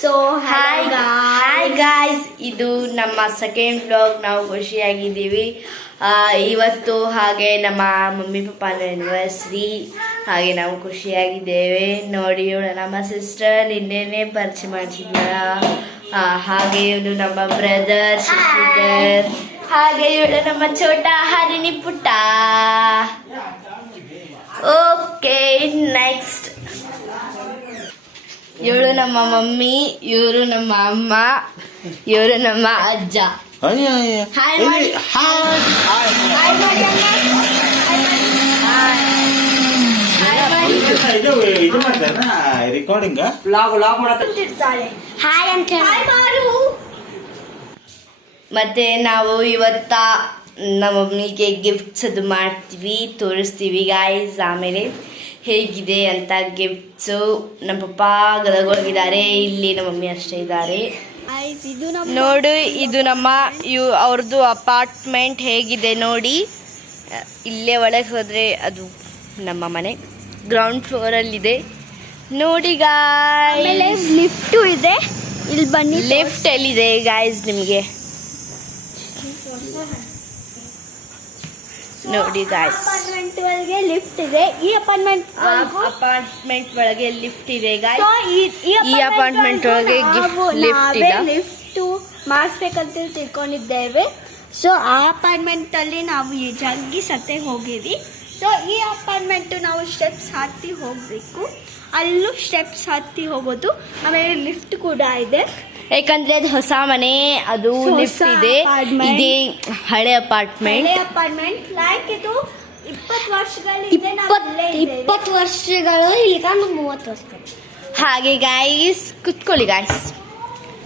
So hi guys, ಇದು ನಮ್ಮ second vlog. ನಾವು ಖುಷಿಯಾಗಿದ್ದೀವಿ ಇವತ್ತು. ಹಾಗೆ ನಮ್ಮ ಮಮ್ಮಿ ಪಪ್ಪನ ಆ್ಯನಿವರ್ಸರಿ, ಹಾಗೆ ನಾವು ಖುಷಿಯಾಗಿದ್ದೇವೆ. ನೋಡಿ, ಇವಳು ನಮ್ಮ ಸಿಸ್ಟರ್, ನಿನ್ನೆನೆ ಪರಿಚಯ ಮಾಡಿಸಿದ್ಲ. ಹಾಗೆ ಇವನು ನಮ್ಮ ಬ್ರದರ್ ಸಿಸ್ಟರ್, ಹಾಗೆ ಇವಳು ನಮ್ಮ ಚೋಟ ಹರಿಣಿ ಪುಟ್ಟ. ಓಕೆ, ನೆಕ್ಸ್ಟ್ ಇವಳು ನಮ್ಮ ಮಮ್ಮಿ, ಇವರು ನಮ್ಮ ಅಮ್ಮ, ಇವರು ನಮ್ಮ ಅಜ್ಜ. ಹಾಯ್ ಮಾಡಿ. ರೆಕಾರ್ಡಿಂಗ್ ಹಾಯ್ ಅಂತ ಮತ್ತೆ ನಾವು ಇವತ್ತ ನಮ್ಮ ಮಮ್ಮಿಗೆ ಗಿಫ್ಟ್ಸ್ ಅದು ಮಾಡ್ತೀವಿ, ತೋರಿಸ್ತೀವಿ ಗಾಯ್ಸ್. ಆಮೇಲೆ ಹೇಗಿದೆ ಅಂತ ಗಿಫ್ಟ್ಸು. ನಮ್ಮ ಪಪ್ಪ ಗದಗೋಗಿದ್ದಾರೆ, ಇಲ್ಲಿ ನಮ್ಮ ಮಮ್ಮಿ ಅಷ್ಟೇ ಇದ್ದಾರೆ. ನೋಡು, ಇದು ನಮ್ಮ ಅವ್ರದ್ದು ಅಪಾರ್ಟ್ಮೆಂಟ್ ಹೇಗಿದೆ ನೋಡಿ. ಇಲ್ಲೇ ಒಳಗೆ ಹೋದರೆ ಅದು ನಮ್ಮ ಮನೆ, ಗ್ರೌಂಡ್ ಫ್ಲೋರಲ್ಲಿದೆ ನೋಡಿ ಗಾಯ್ಸ್. ಲಿಫ್ಟು ಇದೆ, ಇಲ್ಲಿ ಬನ್ನಿ. ಲಿಫ್ಟ್ ಎಲ್ಲಿದೆ ಗಾಯ್ಸ್ ನಿಮಗೆ ನೋಡಿ ಗಾಯ್ಸ್. ಅಪಾರ್ಟ್ಮೆಂಟ್ ಒಳಗೆ ಲಿಫ್ಟ್ ಇದೆ. ಈ ಅಪಾರ್ಟ್ಮೆಂಟ್ ಒಳಗೆ ಲಿಫ್ಟ್ ಇದೆ ಗಾಯ್ಸ್. ಈ ಅಪಾರ್ಟ್ಮೆಂಟ್ ಒಳಗೆ ಲಿಫ್ಟ್ ಇಲ್ಲ. ಲಿಫ್ಟ್ ಮಾಡಿಸ್ಬೇಕಂತ ತಿಳ್ಕೊಂಡಿದ್ದೇವೆ. ಸೊ ಆ ಅಪಾರ್ಟ್ಮೆಂಟ್ ಅಲ್ಲಿ ನಾವು ಈ ಜಗ್ಗಿ ಸತ್ತೆ ಹೋಗಿವಿ. ಸೊ ಈ ಅಪಾರ್ಟ್ಮೆಂಟ್ ನಾವು ಸ್ಟೆಪ್ಸ್ ಹತ್ತಿ ಹೋಗ್ಬೇಕು. ಅಲ್ಲೂ ಸ್ಟೆಪ್ಸ್ ಹತ್ತಿ ಹೋಗೋದು. ಆಮೇಲೆ ಲಿಫ್ಟ್ ಕೂಡ ಇದೆ, ಯಾಕಂದ್ರೆ ಅದು ಹೊಸ ಮನೆ, ಅದು ಲಿಫ್ಟ್ ಇದೆ. ಇದೇ ಹಳೆ ಅಪಾರ್ಟ್ಮೆಂಟ್. ಲೈಕ್ ಇದು 20 ವರ್ಷಗಳು ಇಲ್ಲಿಂದ 30 ವರ್ಷ. ಹಾಗೆ ಗಾಯ್ಸ್ ಕುತ್ಕೊಳ್ಳಿ ಗಾಯ್ಸ್.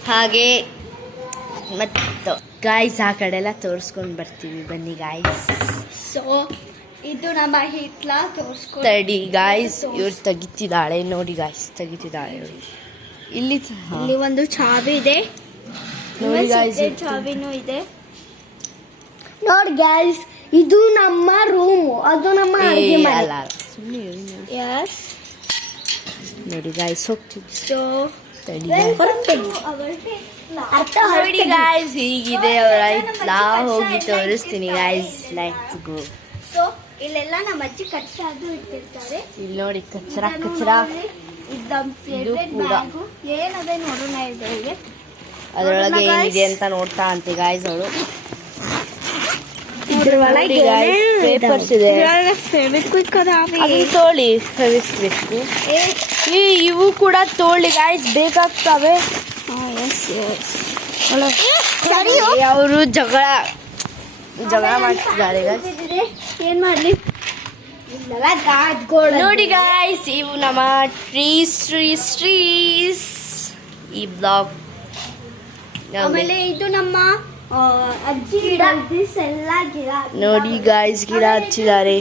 ಹಾಗೆ ಮತ್ತು ಗಾಯ್ಸ್ ಆ ಕಡೆ ಎಲ್ಲ ತೋರಿಸ್ಕೊಂಡು ಬರ್ತೀವಿ, ಬನ್ನಿ ಗಾಯ್ಸ್. ಸೊ ಇದು ನಮ್ಮ ಹಿತ್ಲ ತೋರಿಸ್ಕೊಂಡು ತಡಿ ಗಾಯ್ಸ್, ಇವ್ರು ತೆಗಿತಿದ್ದಾಳೆ ನೋಡಿ ಗಾಯ್ಸ್, ತೆಗಿತಿದ್ದಾಳೆ ಇವ್ರು. ಇಲ್ಲಿ ಒಂದು ಚಾವಿ ಇದೆ ನೋಡಿ ಗಾಯ್ಸ್, ಚಾವಿನೂ ಇದೆ ನೋಡಿ ಗಾಯ್ಸ್. ಇದು ನಮ್ಮ ರೂಮು, ಅದು ನಮ್ಮ ಅಡುಗೆ ಮನೆ. ಯಸ್ ನೋಡಿ ಗಾಯ್ಸ್, ಹೋಗ್ತೀವಿ. ಸೊ ನೋಡಿ ಗಾಯ್ಸ್, ಹೀಗಿದೆ ಅವರ ಹಿತ್ಲ. ಹೋಗಿ ತೋರಿಸ್ತೀನಿ ಗಾಯ್ಸ್, ಲೆಟ್ಸ್ ಗೋ. ಸೊ ಇಲ್ಲೆಲ್ಲ ನಮ್ಮ ಅಜ್ಜಿ ಕಚ್ಚಾದು ಇಟ್ಟಿರ್ತಾರೆ. ಇಲ್ಲಿ ನೋಡಿ ಕಚ್ರ ಇದು ಕೂಡ ಏನದೆ ನೋಡೋಣ. ಇದೆ ಅದರೊಳಗೆ ಏನಿದೆ ಅಂತ ನೋಡ್ತಾ ಅಂತೆ ಗಾಯ್ಸ್ ಅವಳು. ಪೇಪರ್ಸ್ ಇದೆ, ತೋಳಿ ಫೆವಿಕ್ವಿಕ್. ಇವು ಕೂಡ ತೋಳಿ ಗಾಯ್ಸ್, ಬೇಕಾಗ್ತವೆ. ಅವರು ಜಗಳ ಮಾಡ್ತಿದ್ದಾರೆ ಏನ್ ಮಾಡ್ಲಿ. ನೋಡಿ ಗಾಯ್ಸ್, ಇವು ನಮ್ಮ ಟ್ರೀಸ್. ಈ ಬ್ಲಾಗ್. ಆಮೇಲೆ ಇದು ನಮ್ಮ ಅಜ್ಜಿ ಗಿಡ ಎಲ್ಲ ಗಿಡ ನೋಡಿ ಗಾಯ್ಸ್, ಗಿಡ ಹಚ್ಚಿದ್ದಾರೆ.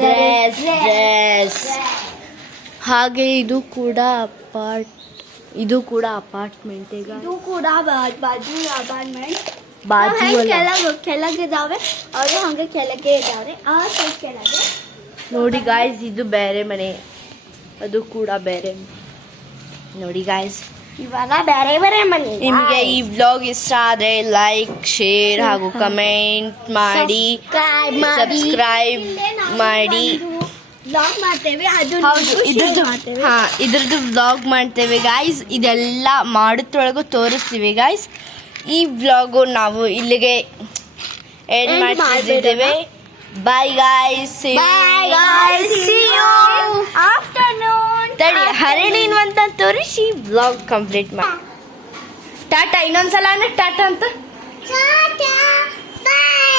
ಡ್ರೆಸ್. ಹಾಗೆ ಇದು ಕೂಡ ಅಪಾರ್ಟ್ಮೆಂಟ್. ಇದು ಕೂಡ ಬಾಜು ಅಪಾರ್ಟ್ಮೆಂಟ್. ಕೆಳಗಿದಾವೆ, ಅವರು ಹಂಗೆ ಕೆಳಗೆ ಇದಾವೆ. ಆ ಸೈಡ್ ಕೆಳಗೆ ನೋಡಿ ಗಾಯ್ಸ್, ಇದು ಬೇರೆ ಮನೆ, ಅದು ಕೂಡ ಬೇರೆ. ನೋಡಿ ಗಾಯ್ಸ್, ಇವಾಗ ಬೇರೆ ಮನೆ. ನಿಮಗೆ ಈ ವ್ಲಾಗ್ ಇಷ್ಟ ಆದ್ರೆ ಲೈಕ್, ಶೇರ್ ಹಾಗೂ ಕಮೆಂಟ್ ಮಾಡಿ, ಸಬ್ಸ್ಕ್ರೈಬ್ ಮಾಡಿ. ವ್ಲಾಗ್ ಮಾಡ್ತೇವೆ, ಇದ್ರದ್ದು ವ್ಲಾಗ್ ಮಾಡ್ತೇವೆ ಗಾಯ್ಸ್. ಇದೆಲ್ಲ ಮಾಡುತ್ತೊಳಗೂ ತೋರಿಸ್ತೀವಿ ಗಾಯ್ಸ್. ಈ ವ್ಲಾಗು ನಾವು ಇಲ್ಲಿಗೆ ಎಂಡ್ ಮಾಡ್ತಿದ್ದೇವೆ. Bye guys, afternoon. ತಡಿ, ಹರಿಣಿ ಅಂತ ತೋರಿಸಿ ವ್ಲಾಗ್ ಕಂಪ್ಲೀಟ್ ಮಾಡಿ. ಟಾಟಾ ಇನ್ನೊಂದ್ಸಲ ಅಂದ್ರೆ ಟಾಟಾ ಅಂತ. ಬಾಯ್.